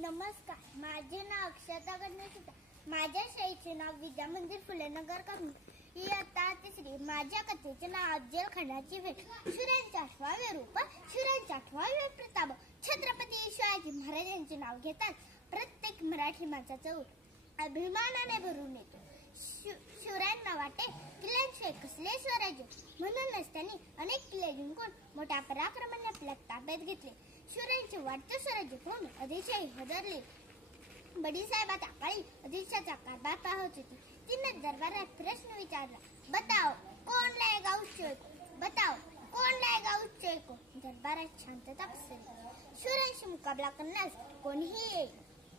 नमस्कार, माझे नाव अक्षता गणेश. माझ्या शाळेचे नाव विद्या मंदिर फुलेनगर कबनूर. इयत्ता तिसरी. माझ्या कथेचे नाव अफजल खानाची भेट. शिवरायांचे 8वे रूप, शिवरायांचे 8वे प्रताप. छत्रपती शिवाजी महाराजांचे नाव घेतात प्रत्येक मराठी माणसाचा ऊर अभिमानाने भरून येतो. शिवरायांना वाटे किल्ल्यांशिवाय कसले स्वराज्य, म्हणूनच त्यांनी अनेक किल्ले जिंकून मोठ्या पराक्रमाने आपल्या ताब्यात घेतले. शिवरायांचे वाढते स्वराज्य पाहून अधिशाही हादरली. बडीसाहेब आता काळी अधिशाचा कारभार पाहत होती. तिने दरबारात प्रश्न विचारला, बताओ कौन लाएगा उस चोर को, बताओ कौन लाएगा उस चोर को. दरबारात शांतता पसरली. शिवरायांशी मुकाबला करण्यास कोणीही येईल,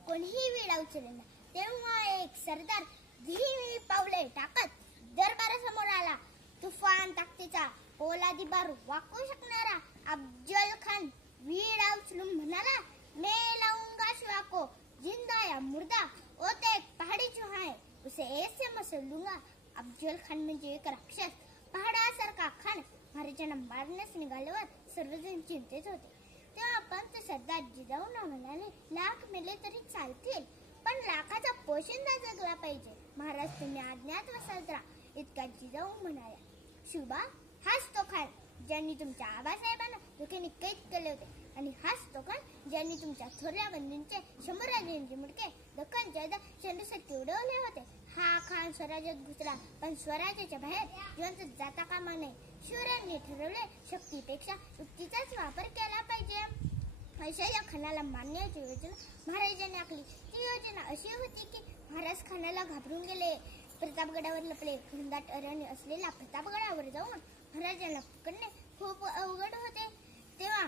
कोणीही विडा उचलेना. तेव्हा एक सरदार धीमी पावले टाकत दरबारासमोर आला. तुफान ताकदीचा पोलादी बारू वाकवू शकणारा अफजल खान विडा उचलून म्हणाला, मैं लाऊंगा शिवा को जिंदा या मुर्दा, वो तो एक पहाड़ी चूहा है, उसे ऐसे मसल लूंगा. अफजल खान म्हणजे एक राक्षस. पहाडासारखा खान महाराजांना मारण्यास निघाल्यावर सर्वजण चिंतेत होते. तेव्हा पंत सरदार जिजाऊंना म्हणाले, लाख मेले तरी चालतील, पण लाखाचा पोशिंदा जगला पाहिजे. महाराज तुम्ही अज्ञात वसाल तर. इतका जिजाऊ म्हणाल्या. शिवबा, हाच तो खान ज्यांनी तुमच्या आबासाहेबांना डोक्याने कैद केले होते, आणि हाच तो खान ज्यांनी तुमच्या थोरल्या बंधूंचे शंभूराजांचे मुडके दख्खनच्या शेंडूसाठी उडवले होते. हा खान स्वराज्यात घुसला, पण स्वराज्याच्या बाहेर जिवंत जाता कामा नये. शिवरायांनी ठरवले, शक्तीपेक्षा युक्तीचाच वापर केला पाहिजे. अशा या खानाला मारण्याची योजना महाराजांनी आखली. ती योजना अशी होती की महाराज खानाला घाबरून गेले. प्रतापगडावर लपले. घनदाट अरण्य असलेल्या प्रतापगडावर जाऊन महाराजांना पकडणे खूप अवघड होते. तेव्हा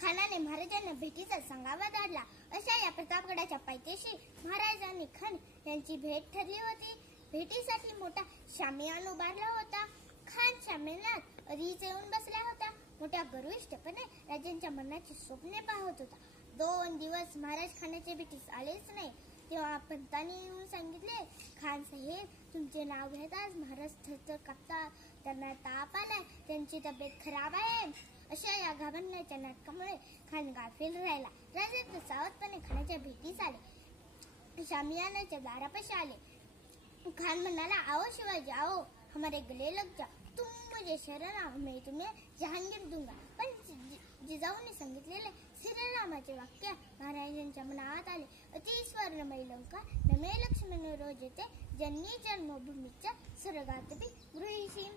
खानाने महाराजांना भेटीचा सांगावा धाडला. अशा या प्रतापगडाच्या पायथ्याशी महाराजांनी खान यांची भेट ठरली होती. भेटीसाठी मोठा शामियान उभारला होता. खान शामियानात आधीच येऊन बसला होता. मोठ्या गर्विष्ठपणे राजांच्या मनाची स्वप्ने पाहत होता. 2 दिवस महाराज खानाच्या भेटीस आलेच नाही. तेव्हा पंतांनी येऊन सांगितले, खान साहेब, तुमचे नाव घेताच महाराज थरथर कापतात, त्यांना ताप आलाय, त्यांची तब्येत खराब आहे. अशा या घाबरण्याच्या नाटकामुळे खान गाफील राहिला. राजे सावधपणे खानाच्या भेटीस आले. शामियानाच्या दारापाशी आले. खान म्हणाला, आओ शिवाजी आओ, हमारे गले लग जा, तुम मुझे शरण आओ, मैं तुम्हें जहांगीर दूंगा. पण जिजाऊने सांगितलेले श्रीरामाचे वाक्य महाराजांच्या मनात आले. अति स्वर्णमयी लंका नमे लक्ष्मण रोज येते, जन्मी जन्मभूमीच्या स्वर्गातपी गृहीसी.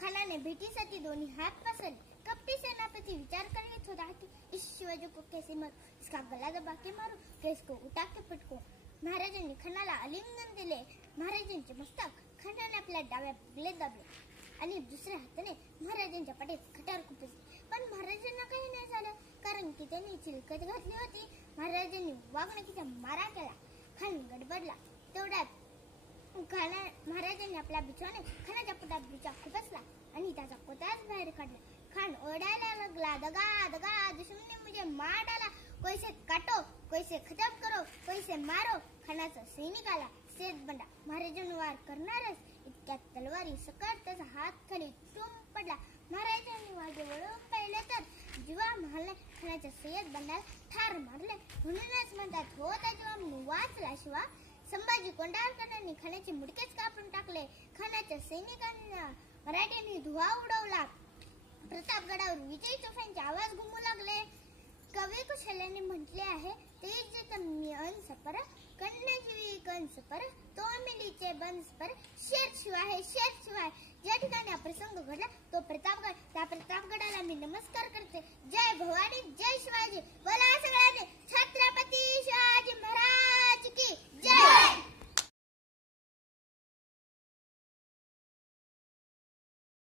खानाने भेटीसाठी दोन्ही हात पसरले. कपटी सेनापती विचार करत होता की इस शिवाजी को कैसे मारू, इसका गला दबा के मारू, केस को उठा के पटको. महाराजांनी खानाला आलिंगन दिले. महाराजांचे मस्तक खानाने आपल्या डाव्या बगलेत दाबले आणि दुसऱ्या हाताने महाराजांच्या पाठीत खटार खुपसली. पण महाराजांना काही नाही झालं, कारण की त्यांनी चिलखत घातली होती. महाराजांनी वाघनखीचा मारा केला. खान गडबडला. तेवढ्यात महाराजांनी आपल्या बिछाने खानाच्या पोटात बिछा खुपसला आणि त्याचा कोताच बाहेर काढला. खान ओरडायला लागला, दगा दगा, दुश्मन ने मुझे मार डाला, कोई से काटो, कोई से खत्म करो, कोई से मारो. खानाचा सैनिक आला. सेत बंडा महाराजांवर वार करणारच. इतक्यात तलवारी सकट त्याचा हात खाली टुम पडला. महाराजांनी मागे वळून पाहिले तर जीवा महालने खानाच्या सय्यद बंडाला ठार मारले. म्हणूनच म्हणतात, हो त्या जीवा वाचला शिवा. संभाजी कोंढाळकरांनी खानाचे मुडकेच कापून टाकले. खानाच्या सैनिकांना मराठ्यांनी धुवा उडवला. प्रतापगडावर विजयी तोफांचे आवाज घुमू लागले. कवी कुशल्याने म्हटले आहे, तेज तम्मी अंस पर, कन्नजीवी कंस पर, तो मिलीचे बंस पर, शेर शिवाय शेर शिवाय. ज्या ठिकाणी हा प्रसंग घडला तो प्रतापगड. त्या प्रतापगडाला मी नमस्कार करते. जय